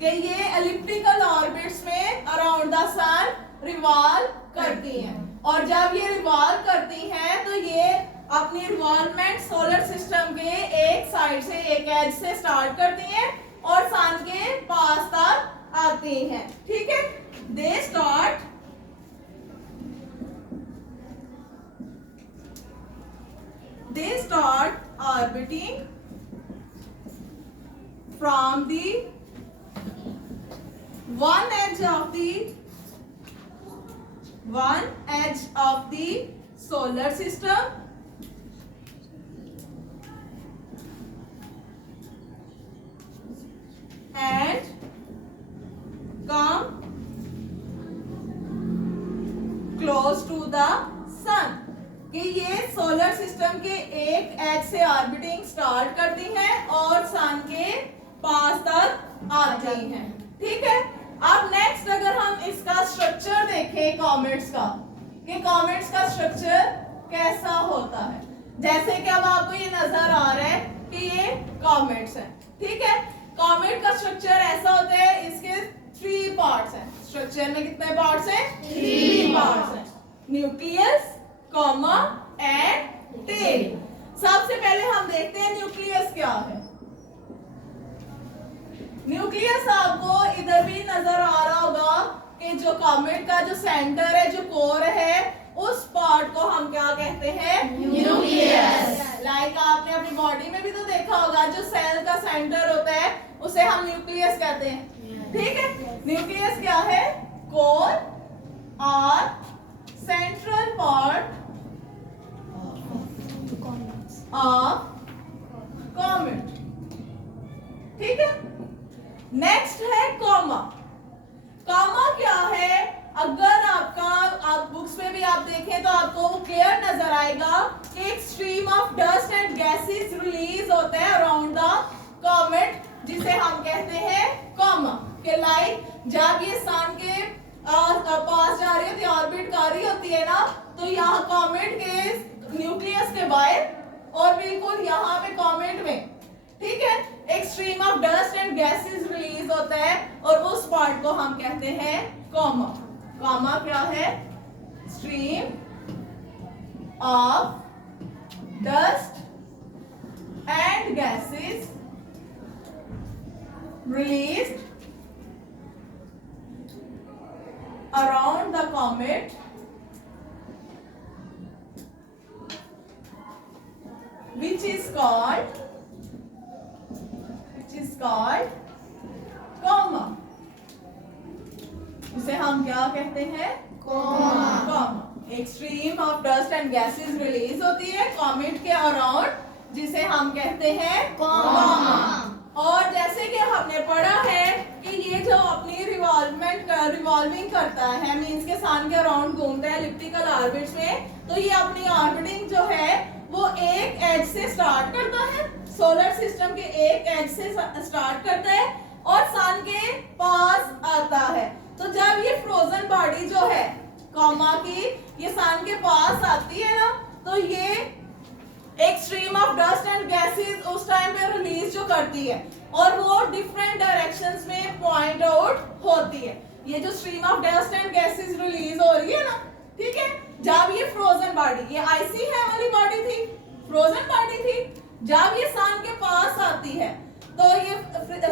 कि ये elliptical orbits में अराउंड द सन रिवॉल्व करती हैं, और जब ये रिवॉल्व करती हैं तो ये अपनी रिवॉल्वमेंट सोलर सिस्टम के एक साइड से, एक एज से स्टार्ट करती हैं और सन के पास तक आती हैं। ठीक है, they start orbiting from the one edge of the solar system and come close to the sun। कि ये सोलर सिस्टम के एक एज से ऑर्बिटिंग स्टार्ट करती हैं और सन के पास तक आती हैं। ठीक है, अब नेक्स्ट अगर हम इसका स्ट्रक्चर देखें कॉमेट्स का, कि कॉमेट्स का स्ट्रक्चर कैसा होता है, जैसे कि अब आपको ये नजर आ रहा है कि ये कॉमेट्स हैं। ठीक है, कॉमेट का स्ट्रक्चर ऐसा होता है, इसके 3 पार्ट्स हैं। स्ट्रक्चर में कितने पार्ट्स हैं? 3 पार्ट्स हैं, न्यूक्लियस, कॉमा एंड टेल। सबसे पहले हम देखते हैं न्यूक्लियस क्या है। न्यूक्लियस आपको इधर भी नजर आ रहा होगा कि जो कॉमेट का जो सेंटर है, जो कोर है, उस पार्ट को हम क्या कहते हैं? न्यूक्लियस। लाइक आपने अपनी बॉडी में भी तो देखा होगा, जो सेल का सेंटर होता है उसे हम न्यूक्लियस कहते हैं। ठीक है, न्यूक्लियस क्या है? कोर और सेंट्रल पार्ट ऑफ कॉमेट। ठीक है, नेक्स्ट है कॉमा। कॉमा क्या है? अगर आप बुक्स में भी आप देखें तो आपको क्लियर नजर आएगा कि एक stream of dust and gases release होता है अराउंड द कॉमेट, जिसे हम कहते हैं कॉमा। कि लाइक जब ये सन के पास जा रही होती है, ऑर्बिट कर रही होती है ना, तो यहाँ कॉमेट के न्यूक्लियस के बाहर और बिल्कुल यहाँ पे कॉमेट में, ठीक है, एक stream of dust and gases release होता है और उस पार्ट को हम कहते हैं कॉमा। कॉमा क्या है? Stream of dust and gases released around the comet which is called comma। इसे हम क्या कहते हैं? कॉमा। एक stream of dust and gases release होती है कॉमेट के अराउंड, जिसे हम कहते हैं कॉमा। और जैसे कि हमने पढ़ा है कि ये जो अपनी रिवॉल्विंग करता है, मींस के सन के अराउंड घूमता है एलिप्टिकल ऑर्बिट्स में, तो ये अपनी ऑर्बिटिंग जो है वो एक एज से स्टार्ट करता है, सोलर सिस्टम के एक एज से स्टार्ट करता है और सन के पास आता है। तो जब ये फ्रोजन बॉडी जो है कॉमा की, ये सन के पास आती है ना, तो ये एक stream of dust and gases उस टाइम पे रिलीज जो करती है और वो डिफरेंट डायरेक्शंस में पॉइंट आउट होती है। ये जो stream of dust and gases release हो रही है ना, ठीक है, जब ये फ्रोजन बॉडी, ये आइसी है वाली बॉडी थी, फ्रोजन बॉडी थी, जब ये सन के पास आती है तो ये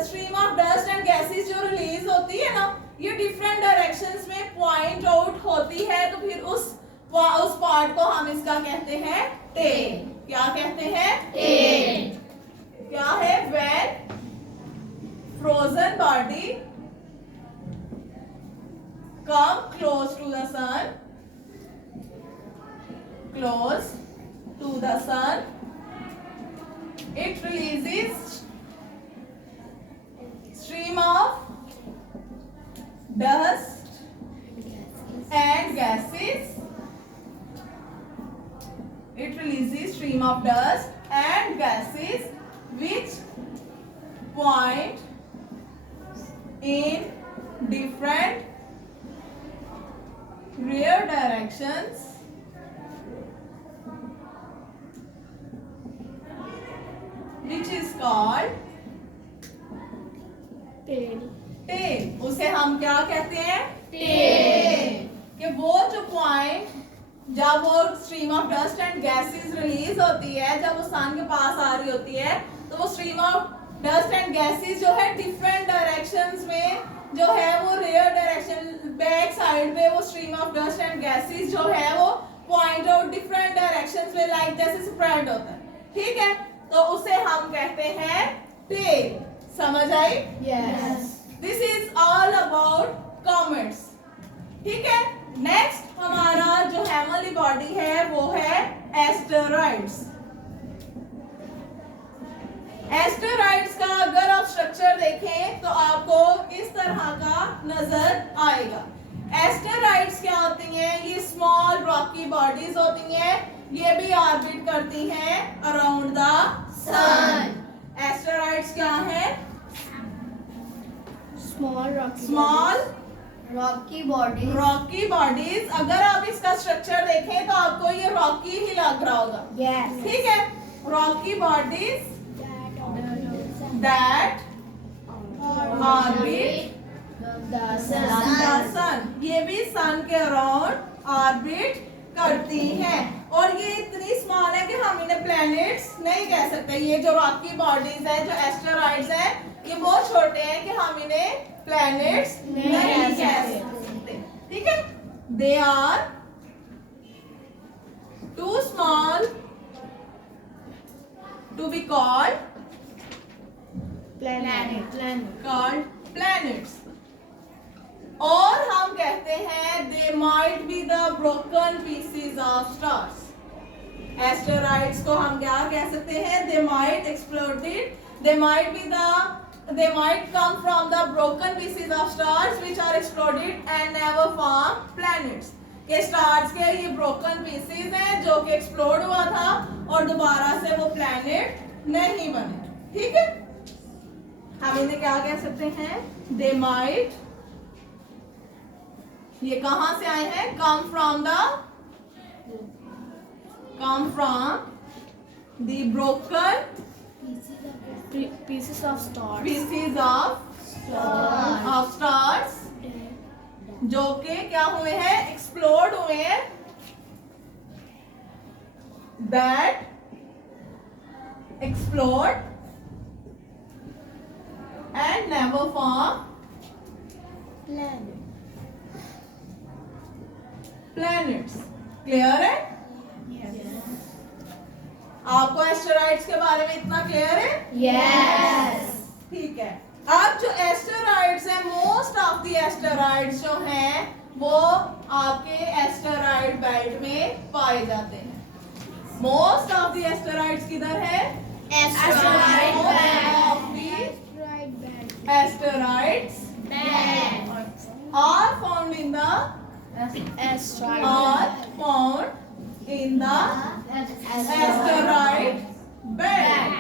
stream of dust and gases जो रिलीज होती है ना, ये डिफरेंट डायरेक्शंस में पॉइंट आउट होती है, तो फिर उस पार्ट को हम इसका कहते हैं टेल। क्या कहते हैं? टेल। क्या है? When frozen body come close to the sun, it releases stream of dust and gases. It releases stream of dust and gases which point in different rear directions which is called tail. Tail, उसे हम क्या कहते हैं? Tell. कि वो जो point जब वो stream of dust and gases release होती है, जब वो सन के पास आ रही होती है, तो वो stream of dust and gases जो है डिफरेंट डायरेक्शंस में जो है वो रेयर डायरेक्शन बैक साइड पे वो stream of dust and gases जो है वो पॉइंट आउट डिफरेंट डायरेक्शंस में लाइक जैसे स्प्रेड होता है, ठीक है? तो उसे हम कहते हैं टेल। समझ आई? Yes. This is all about comets, ठीक है? नेक्स्ट हमारा जो हेवनली बॉडी है वो है एस्टेरॉइड्स। एस्टेरॉइड्स का अगर आप स्ट्रक्चर देखें तो आपको इस तरह का नजर आएगा। एस्टेरॉइड्स क्या होती हैं? ये स्मॉल रॉकी बॉडीज होती हैं, ये भी ऑर्बिट करती हैं अराउंड द सन। एस्टेरॉइड्स क्या है? Small Rocky body. बॉडीज। अगर आप इसका स्ट्रक्चर देखें तो आपको ये रॉकी ही लग रहा होगा, यस। ठीक है? Rocky bodies that orbit the the sun, ये भी सन के अराउंड ऑर्बिट करती हैं। और ये इतनी स्मॉल है कि हम इन्हें प्लैनेट्स नहीं कह सकते। ये जो रॉकी बॉडीज है, जो एस्टेरॉइड्स है, ये बहुत छोटे हैं कि हम इन्हें प्लैनेट्स नहीं कह सकते, ठीक है? They are too small to be called planets। और हम कहते हैं they might be the broken pieces of stars। Asteroids को हम क्या कह सकते हैं? they might exploded, they might come from the broken pieces of stars which are exploded and never form planets। ये स्टार्स के ये ब्रोकन पीसेस हैं जो कि एक्सप्लोड हुआ था और दोबारा से वो प्लैनेट नहीं बने, ठीक है? हम इन्हें क्या कह सकते हैं? दे माइट, ये कहां से आए हैं? Come from the broken pieces of stars। PCs of stars जो कि क्या हुए हैं? एक्सप्लोड हुए हैं। That explode and never form planets। Clear है? आपको एस्टेरॉइड्स के बारे में इतना क्लियर है? यस। ठीक है। अब जो एस्टेरॉइड्स है, मोस्ट ऑफ द एस्टेरॉइड्स जो हैं वो आपके एस्टेरॉइड बेल्ट में पाए जाते हैं। मोस्ट ऑफ द एस्टेरॉइड्स किधर है? Asteroid belt। Asteroids are found in the asteroid belt।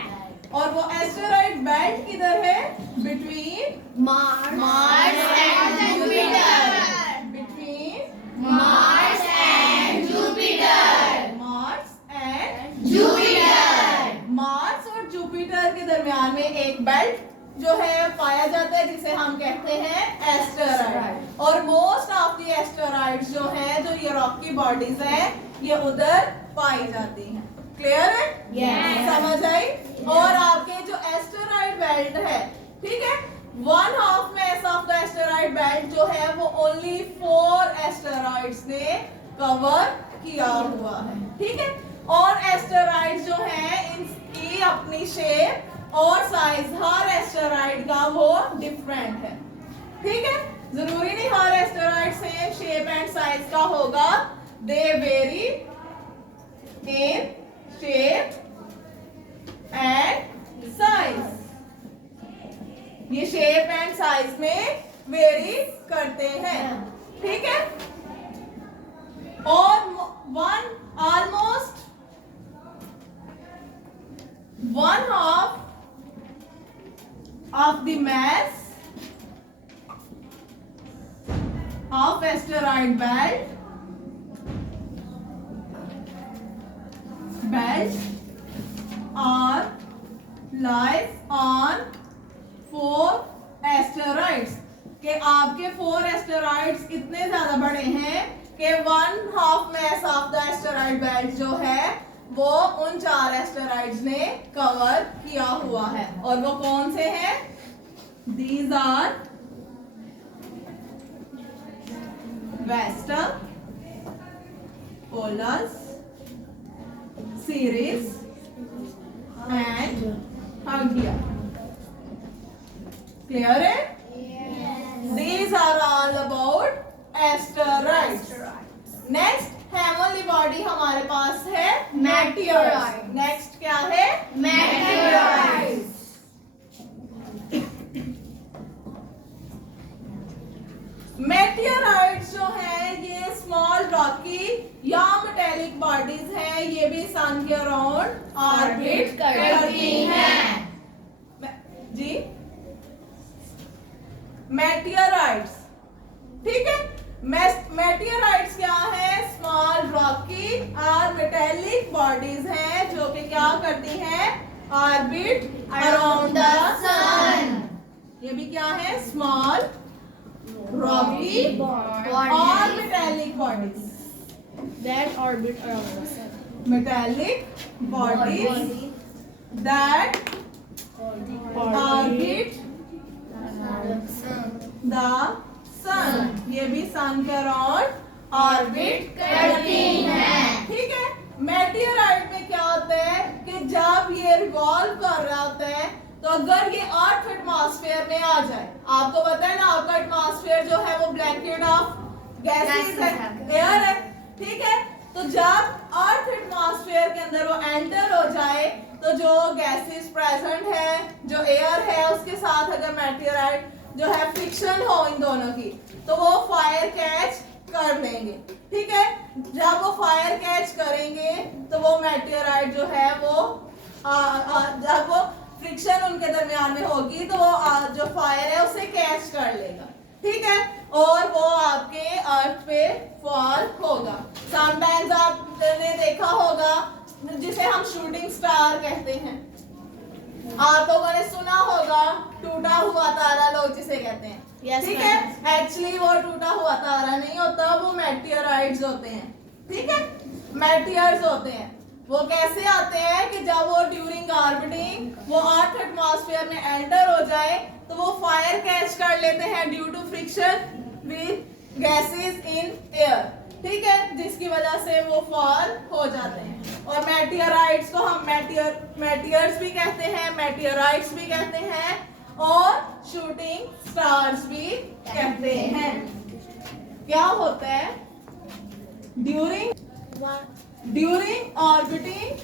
और वो एस्टेरॉइड बेल्ट किधर है? Between Mars and Jupiter। Between Mars and Jupiter। Mars और जुपिटर के दरमियान में एक बेल्ट जो है पाया जाता है जिसे हम कहते हैं एस्टेरॉइड। और मोस्ट ऑफ द एस्टेरॉइड्स जो है, जो ये रॉकी बॉडीज है, ये उधर पाई जाती हैं। क्लियर है? Yes। समझ आई? और आपके जो एस्टेरॉइड बेल्ट है, ठीक है, 1/2 mass of the asteroid belt जो है वो ओनली 4 एस्टेरॉइड्स ने कवर किया हुआ है, ठीक है? और एस्टेरॉइड्स जो है इनकी अपनी शेप और साइज हर एस्टेरॉइड का वो डिफरेंट है, ठीक है? जरूरी नहीं हर asteroid same shape and size का होगा। They vary in shape and size, ये शेप एंड साइज में वेरी करते हैं, ठीक है? और almost 1/2 of the mass of asteroid belt are lies on 4 asteroids। कि आपके 4 एस्टेरॉइड्स इतने ज्यादा बड़े हैं कि 1/2 mass of the asteroid belt जो है वो उन 4 एस्टेरॉइड्स ने कवर किया हुआ है। और वो कौन से हैं? These are Vesta, Pallas, Ceres and Hygiea. Clear है? These are all about asteroids. Next heavenly body हमारे पास है मेटियोर्स। नेक्स्ट क्या है? Meteorites. मेटियोराइट्स जो है ये स्मॉल रॉकी या मेटेलिक बॉडीज हैं। ये भी सन के अराउंड ऑर्बिट करती हैं। जी, मेटियोराइट्स, ठीक है। मेटियोराइट्स क्या है? स्मॉल रॉकी और मेटेलिक बॉडीज हैं जो कि क्या करती हैं? Orbit around the sun. ये भी क्या है? स्मॉल रॉकी और metallic bodies. That orbit around the sun. Metallic bodies that orbit the sun. ये भी सन के अराउंड ऑर्बिट करती हैं, ठीक है। मेटियोराइट में क्या होता है कि जब ये रिवॉल्व कर रहा होता है तो अगर ये अर्थ एटमॉस्फेयर में आ जाए, आपको पता है ना आपका एटमॉस्फेयर जो है वो ब्लैंकेट ऑफ गैसेस है, एयर है, ठीक है। तो जब अर्थ एटमॉस्फेयर के अंदर वो एंटर हो जाए तो जो गैसेस प्रेजेंट है, जो एयर है, उसके साथ अगर मेटियोराइट जो है फ्रिक्शन हो इन दोनों की तो वो फायर कैच कर लेंगे, ठीक है। जब वो फायर कैच करेंगे तो वो मेटियोराइट जो है वो जब वो फ्रिक्शन उनके दरमियान में होगी तो वो जो फायर है उसे कैच कर लेगा, ठीक है, और वो आपके अर्थ पे फॉल होगा। समटाइम्स आपने देखा होगा जिसे हम शूटिंग स्टार कहते हैं, आप लोगों ने सुना होगा टूटा हुआ तारा लोग जिसे कहते हैं, ठीक है। एक्चुअली वो टूटा हुआ तारा नहीं होता, वो मेटियोराइट्स होते हैं, ठीक है, मेटियर्स होते हैं। वो कैसे आते हैं कि जब वो ड्यूरिंग ऑर्बिटिंग वो अर्थ एटमॉस्फेयर में एंटर हो जाए तो वो फायर कैच कर लेते हैं due to friction with gases in air, ठीक है, जिसकी वजह से वो फॉल हो जाते हैं। और मेटियोराइट्स को हम मेटियर्स भी कहते हैं, मेटियोराइट्स भी कहते हैं और शूटिंग स्टार्स भी कहते हैं। क्या होता है during orbiting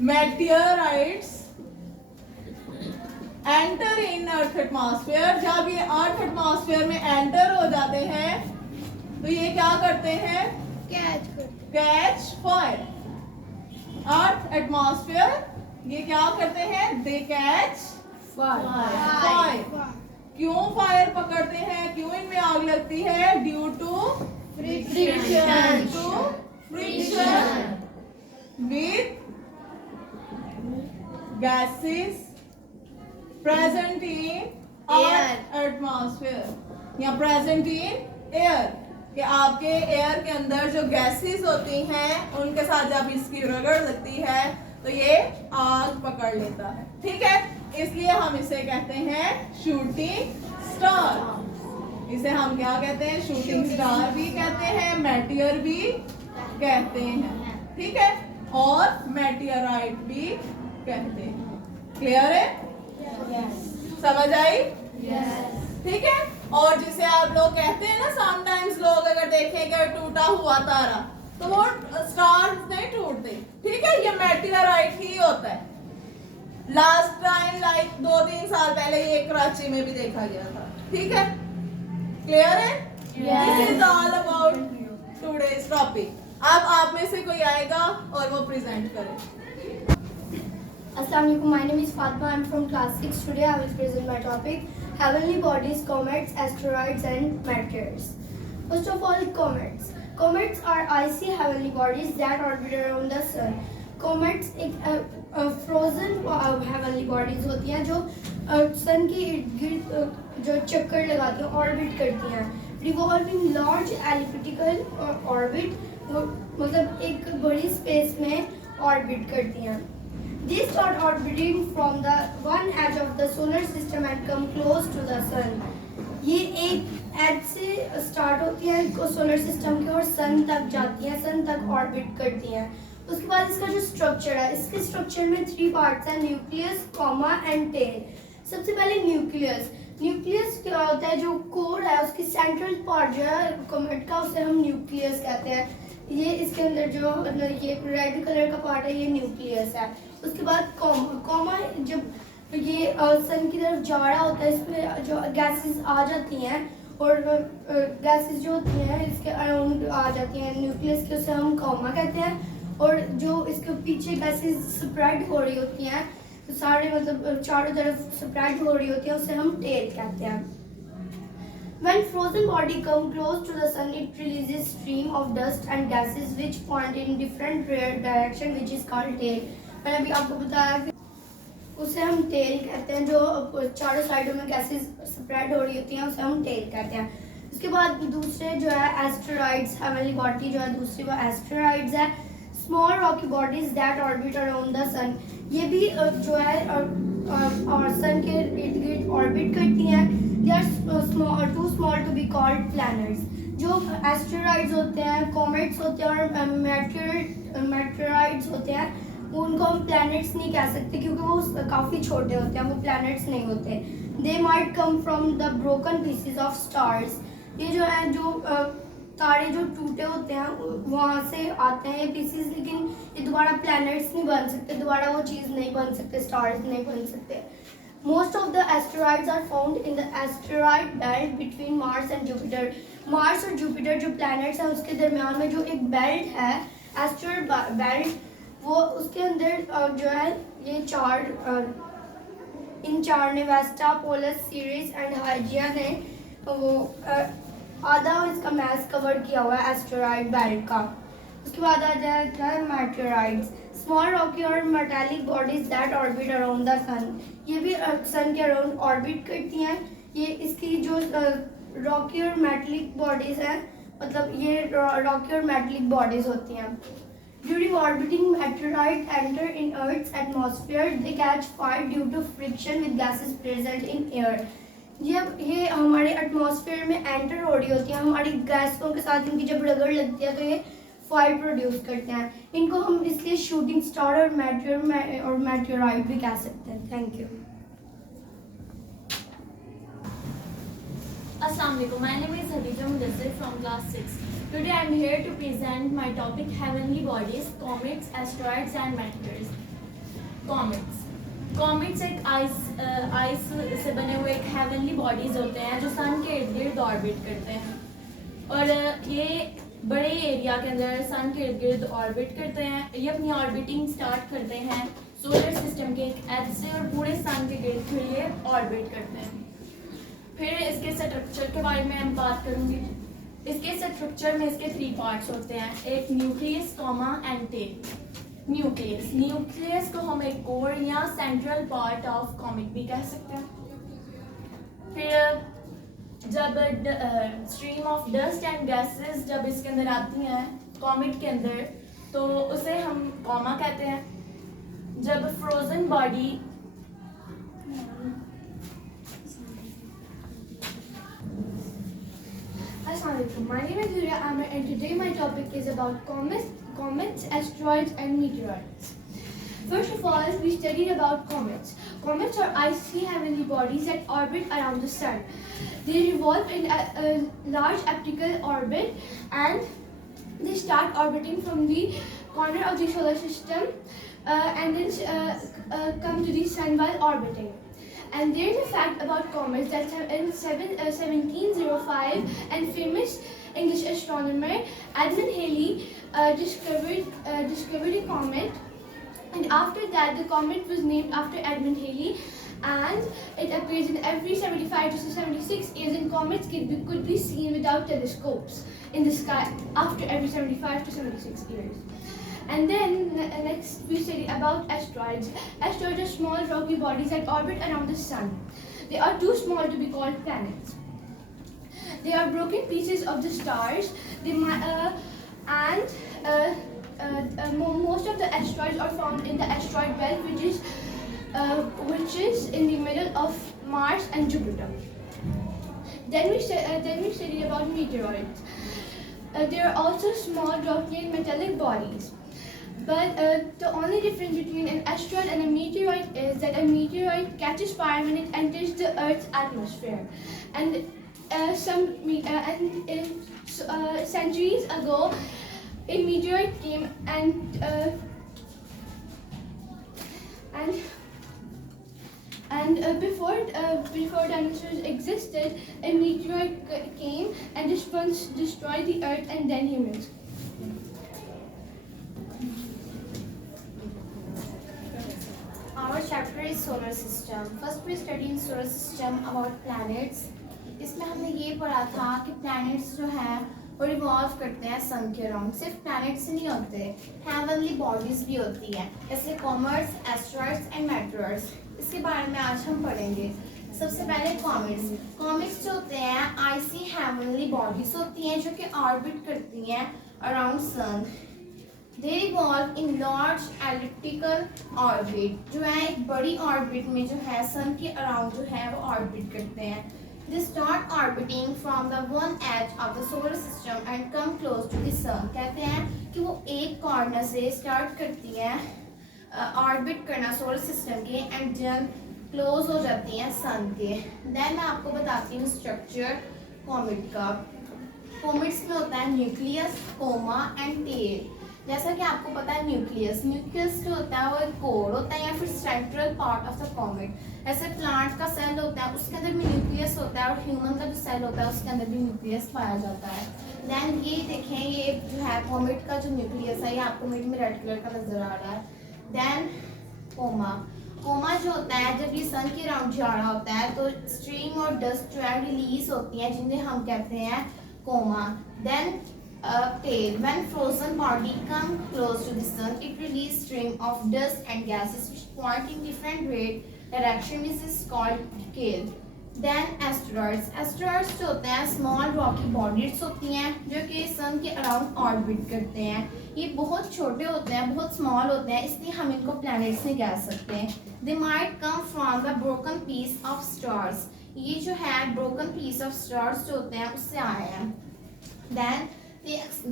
meteorites enter in earth atmosphere. जब ये अर्थ एटमॉस्फेयर में एंटर हो जाते हैं तो ये क्या करते हैं? Catch fire. अर्थ एटमॉस्फेयर ये क्या करते हैं? They catch fire. क्यों फायर पकड़ते हैं? क्यों इनमें आग लगती है? Due to friction with gases present in earth atmosphere या present in air, कि आपके एयर के अंदर जो गैसेस होती हैं उनके साथ जब इसकी रगड़ लगती है तो ये आग पकड़ लेता है, ठीक है। इसलिए हम इसे कहते हैं शूटिंग स्टार। इसे हम क्या कहते हैं? शूटिंग स्टार भी कहते हैं, मेटियर भी कहते हैं, ठीक है, और मेटियोराइट भी कहते हैं। क्लियर है? समझ आई? ठीक है। और जिसे आप लोग कहते हैं ना, समटाइम्स लोग अगर देखेंगे टूटा हुआ तारा तो वो स्टार्स नहीं टूटते, ठीक है, ये मेटियोराइट ही होता है। लास्ट टाइम लाइक 2-3 साल पहले ये कराची में भी देखा गया था, ठीक है। क्लियर है? This is all about today's topic. अब आप में से कोई आएगा और वो प्रेजेंट करे। Assalamualaikum. My name is Fatma. I'm from class 6. Today I will present my topic: heavenly bodies, comets, asteroids, and meteors. First of all, comets. Comets are icy heavenly bodies that orbit around the sun. Comets एक frozen heavenly bodies होती हैं जो सन के इर्द गिर्द जो चक्कर लगाती हैं, ऑर्बिट करती हैं, रिवॉल्विंग लार्ज एलिप्टिकल ऑर्बिट, मतलब एक बड़ी स्पेस में ऑर्बिट करती हैं. They start orbiting from the one edge of the solar system and come close to the sun. ये एक एज से स्टार्ट होती है सोलर सिस्टम के और सन तक जाती हैं, सन तक ऑर्बिट करती हैं. उसके बाद इसका जो स्ट्रक्चर है, इसके स्ट्रक्चर में 3 पार्ट्स हैं, न्यूक्लियस, कॉमा एंड टेल. सबसे पहले न्यूक्लियस. न्यूक्लियस क्या होता है, जो कोर है उसकी सेंट्रल पार्ट जो है कॉमेट का, उसे हम न्यूक्लियस कहते हैं. ये इसके अंदर जो मतलब ये रेड कलर का पार्ट है, ये न्यूक्लियस है. उसके बाद कॉमा जब ये सन की तरफ जा रहा होता है, इसमें जो गैसेस आ जाती हैं और गैसेस जो होती हैं इसके अराउंड आ जाती हैं न्यूक्लियस के, उसे हम कॉमा कहते हैं. और जो इसके पीछे गैसेस स्प्रेड हो रही होती हैं, तो सारे मतलब चारों तरफ स्प्रेड हो रही होती है, उसे हम टेल कहते हैं. When frozen body come close to the sun, it releases stream of dust and gases which point in different direction, which is called tail. मैंने अभी आपको बताया कि उसे हम टेल कहते हैं. जो चारों साइडों में गैसेस स्प्रेड हो रही होती हैं, उसे हम टेल कहते हैं. उसके बाद दूसरे जो है एस्टेरॉइड्स, हेवनली बॉडी जो है दूसरी वो एस्टेरॉइड्स है. Small rocky bodies that orbit around the sun. ये भी जो है और सन के इर्द गिर्द ऑर्बिट करती हैं. They are too small to be called planets. जो एस्टेरॉइड्स होते हैं, कॉमेट्स होते हैं और मेटेरॉइड्स होते हैं, उनको हम प्लैनेट्स नहीं कह सकते क्योंकि वो काफ़ी छोटे होते हैं, वो प्लैनेट्स नहीं होते. They might come from the broken pieces of stars. ये जो है जो तारे जो टूटे होते हैं वहाँ से आते हैं ये पीसीज, लेकिन ये दोबारा प्लैनेट्स नहीं बन सकते, दोबारा वो चीज़ नहीं बन सकते, स्टार्स नहीं बन सकते. Most of the asteroids are found in the asteroid belt between Mars and Jupiter. Mars और Jupiter जो planets हैं उसके दरमियान में जो एक बेल्ट है, एस्टेरॉइड बेल्ट, वो उसके अंदर जो है ये इन चार ने Vista, Pallas, Ceres and Hygia ने वो आधा इसका मैस कवर किया हुआ है एस्टेरॉइड बेल्ट का. उसके बाद आ जाता है मेटेरॉइड्स, स्मॉल रॉकी और metallic bodies that orbit around the sun. ये भी सन के अराउंड ऑर्बिट करती हैं. ये इसकी जो रॉकी और मेटालिक बॉडीज हैं, मतलब ये रॉकी और मेटालिक बॉडीज होती हैं. During orbiting meteoroid enter in earth's atmosphere, they catch fire due to friction with gases present in air. जब ये हमारे एटमॉस्फेयर में एंटर हो रही होती है, हमारी गैसों के साथ इनकी जब रगड़ लगती है तो ये फायर प्रोड्यूस करते हैं. इनको हम इसलिए शूटिंग स्टार और मेटेरॉइड भी कह सकते हैं. Thank you. Assalamualaikum. My name is Hadija Mudassir from class 6. Today I am here to present my topic heavenly bodies, comets, asteroids and meteors. Comets. Comets एक आइस से बने हुए एक हेवनली बॉडीज होते हैं जो सन के इर्द गिर्द ऑर्बिट करते हैं. और ये बड़े एरिया के अंदर सन के इर्द गिर्द ऑर्बिट करते हैं. ये अपनी ऑर्बिटिंग स्टार्ट करते हैं सोलर सिस्टम के एक एज से और पूरे सन के इर्द गिर्द ये ऑर्बिट करते हैं. फिर इसके स्ट्रक्चर के बारे में मैं बात करूँगी. इसके स्ट्रक्चर में इसके 3 पार्ट्स होते हैं, एक nucleus, comma and tail. Nucleus को हम एक कोर या सेंट्रल पार्ट ऑफ कॉमेट भी कह सकते हैं. फिर जब stream of dust and gases जब इसके अंदर आती हैं कॉमेट के अंदर, तो उसे हम कॉमा कहते हैं. जब frozen body Assalamualaikum. My name is Yuria Amir and today my topic is about comets, asteroids and meteorites. First of all, we studied about comets. Comets are icy heavenly bodies that orbit around the sun. They revolve in a large elliptical orbit and they start orbiting from the corner of the solar system and then come to the sun while orbiting. And there is a fact about comets that in 1705, and famous English astronomer Edmund Halley discovered a comet, and after that the comet was named after Edmund Halley, and it appears in every 75 to 76 years, and comets could be seen without telescopes in the sky after every 75 to 76 years. And then next we study about asteroids. Asteroids are small rocky bodies that orbit around the sun. They are too small to be called planets. They are broken pieces of the stars. Most of the asteroids are found in the asteroid belt, which is in the middle of Mars and Jupiter. Then we study about meteoroids. They are also small, rocky, and metallic bodies. But the only difference between an asteroid and a meteoroid is that a meteoroid catches fire when it enters the Earth's atmosphere. And centuries ago, a meteoroid came and before dinosaurs existed, a meteoroid came and destroyed the Earth and then humans. Our chapter is solar system. First we study in solar system about planets. इसमें हमने ये पढ़ा था कि planets जो हैं वो revolve करते हैं sun के around. सिर्फ planets ही नहीं होते, heavenly bodies भी होती हैं, जैसे comets, asteroids and meteors. इसके बारे में आज हम पढ़ेंगे. सबसे पहले comets. Comets जो होते हैं icy heavenly bodies होती हैं जो कि orbit करती हैं around sun. They revolve in large elliptical orbit. जो है एक बड़ी orbit में जो है sun के around जो है वो orbit करते हैं. They start orbiting from the one edge of the solar system and come close to the sun. कहते हैं कि वो एक corner से start करती हैं orbit करना solar system के and then close हो जाती हैं sun के. Then मैं आपको बताती हूँ structure comet का. Comets में होता है nucleus, coma and tail. जैसा कि आपको पता है न्यूक्लियस जो होता है वो एक कोर होता है या फिर central part of the comet. ऐसे प्लांट का सेल होता है उसके अंदर भी न्यूक्लियस होता है और ह्यूमन का जो सेल होता है उसके अंदर भी न्यूक्लियस पाया जाता है. देन ये देखें ये जो है कॉमेट का जो न्यूक्लियस है ये आपको मिड में रेड कलर का नजर आ रहा है. देन कोमा जो होता है जब ये सन के अराउंड जा रहा होता है तो स्ट्रीम और डस्ट जो है रिलीज होती है जिन्हें हम कहते हैं coma. Then tail. When frozen body come close to the sun, it release stream of dust and gases which point in different direction. This is called tail. Then asteroids. Asteroids जो होते हैं small rocky bodies होती हैं जो कि sun के around orbit करते हैं. ये बहुत छोटे होते हैं, बहुत small होते हैं, इसलिए हम इनको planets नहीं कह सकते. They might come from the broken piece of stars. ये जो है broken piece of stars जो होते हैं उससे आए हैं. Then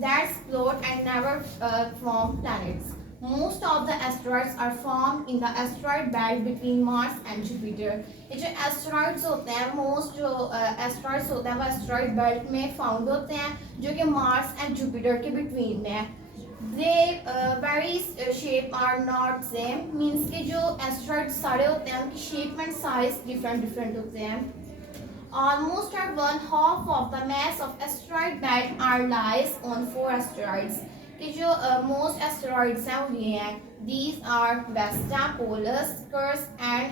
that explode and never form planets. Most of the asteroids are formed in the asteroid belt between Mars and Jupiter. ये जो asteroids होते हैं, most जो asteroids होते हैं वो asteroid belt में found होते हैं जो कि Mars and Jupiter के between में है. They various shape are not same. Means कि जो asteroids सारे होते हैं उनकी shape and size different होते हैं. Almost at 1/2 of the mass of asteroid belt are lies on 4 asteroids. कि जो most asteroids हैं वो ये हैं. These are Vesta, Polus, Kursk and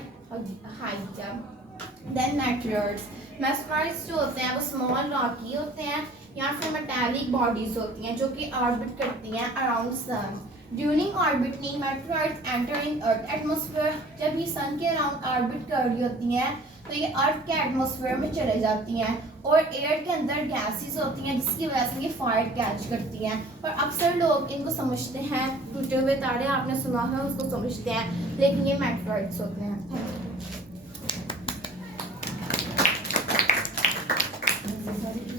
Hygiea. Then meteors. Meteors जो होते हैं वो small rocky होते हैं या फिर metallic bodies होती हैं जो कि orbit करती हैं around sun. During orbiting, meteors enter in Earth atmosphere. जब ये sun के around orbit कर रही होती हैं तो ये अर्थ के एटमॉस्फेयर में चले जाती हैं और एयर के अंदर गैसेस होती हैं जिसकी वजह से ये फायर कैच करती हैं. और अक्सर लोग इनको समझते हैं टूटे हुए तारे, आपने सुना है उसको समझते हैं, लेकिन ये मेटरॉइड्स होते हैं.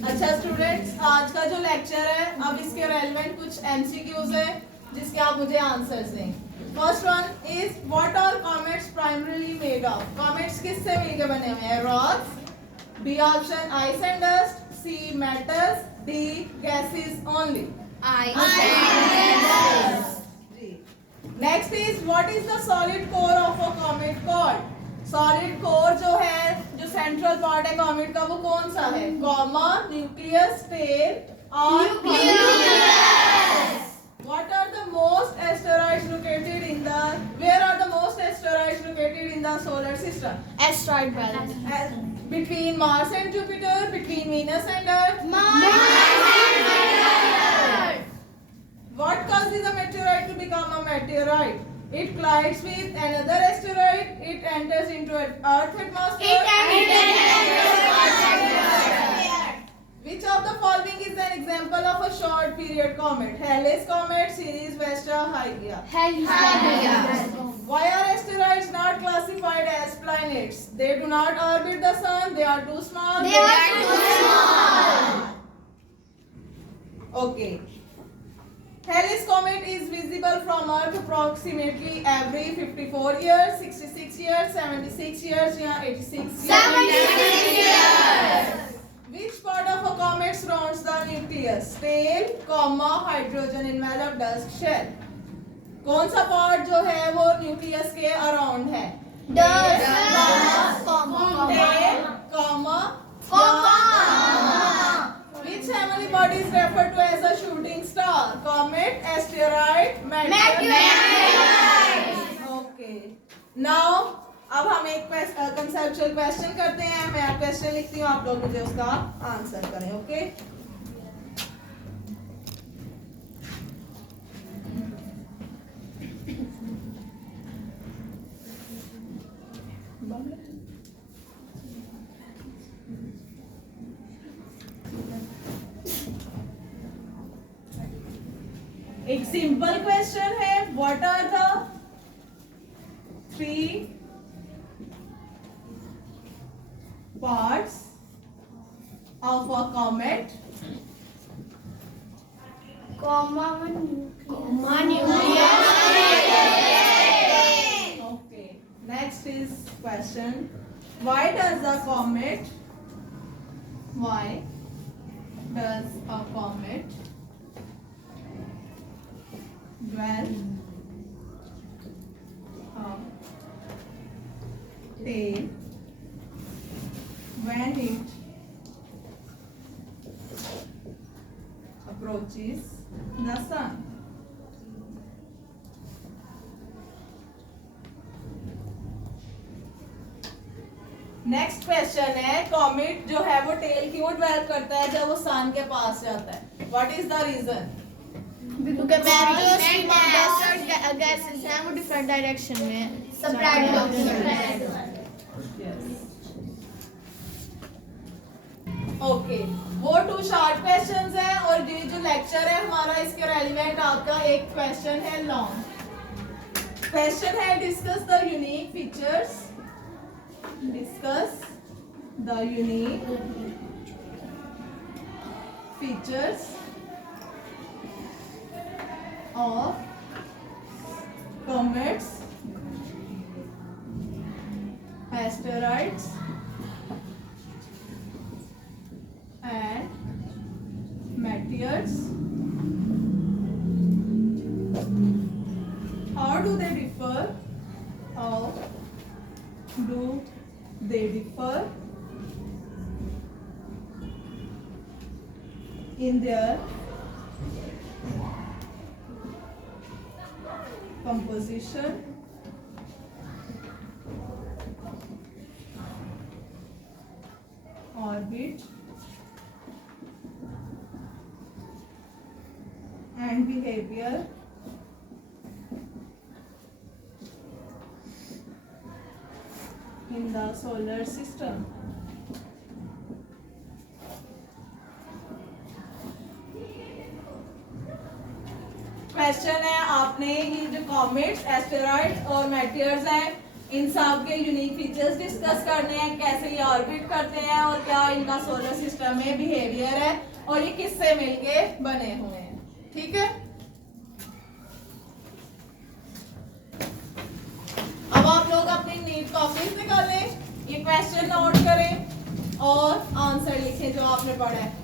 अच्छा स्टूडेंट्स, आज का जो लेक्चर है अब इसके रेलेवेंट कुछ एमसीक्यूज है जिसके आप मुझे आंसर्स दें. First one is what are comets primarily made of. Comets किससे मिलकर बने हुए हैं? Rocks. B option ice and dust. C metals. D gases only. Next is what is the solid core of a comet called. Solid core जो है जो central part है comet का वो कौन सा है? कॉमा, न्यूक्लियस, टेल और nucleus. What are the most asteroids located in the? Where are the most asteroids located in the solar system? Asteroid belt. Between Mars and Jupiter, between Venus and Earth. Mars and Jupiter. What causes a meteorite to become a meteorite? It collides with another asteroid. It enters into an Earth atmosphere. Which of the following is an example of a short period comet? Halley's Comet, Ceres, Vesta, Hygiea. Why are asteroids not classified as planets? They do not orbit the sun. They are too small. Okay. Halley's Comet is visible from Earth approximately every 54 years, 66 years, 76 years, या 86 years. Which part of a comet surrounds the nucleus? Tail, comma, hydrogen enveloped dust shell. कौन सा part जो है वो nucleus के around है? Tail, comma. Which heavenly body is referred to as a shooting star? Comet, asteroid, meteorite. Okay. Now, अब हम एक कंसेप्चुअल क्वेश्चन करते हैं. मैं क्वेश्चन लिखती हूँ, आप लोग मुझे उसका आंसर करें. ओके? एक सिंपल क्वेश्चन है. What are the 3 parts of a comet? Okay. Next is question. Why does a comet dwell tail when it approaches the sun? Next question है, कॉमेट जो है वो टेल क्यों डेवलप करता है जब वो सन के पास जाता है? What is the reason? Gases हैं वो डिफरेंट डायरेक्शन में ओके. वो 2 शॉर्ट क्वेश्चंस हैं और ये जो लेक्चर है हमारा इसके रेलिवेंट आपका एक क्वेश्चन है लॉन्ग. क्वेश्चन है discuss the unique features of comets, asteroids and meteors. How do they differ? In their composition, orbit and behavior in the solar system. Question है, आपने ये जो कॉमेट्स, एस्टेरॉइड्स और मेटियर्स हैं इन सब के यूनिक फीचर्स डिस्कस करने हैं, कैसे ये ऑर्बिट करते हैं और क्या इनका सोलर सिस्टम में बिहेवियर है और ये किससे मिलके बने हुए हैं. ठीक है. अब आप लोग अपनी नीट कॉपीज निकालें, ये क्वेश्चन नोट करें और आंसर लिखें जो आपने पढ़ा है.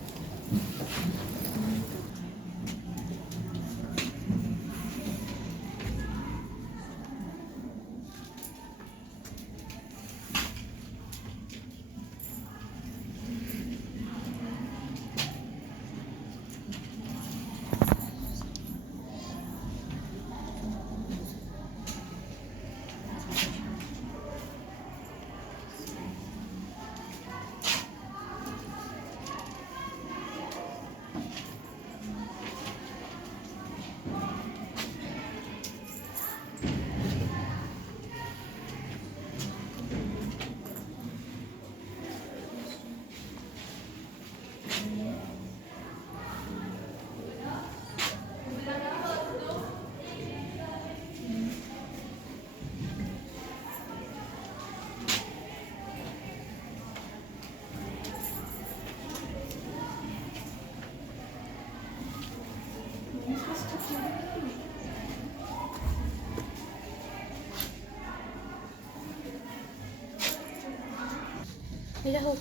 मेरा हो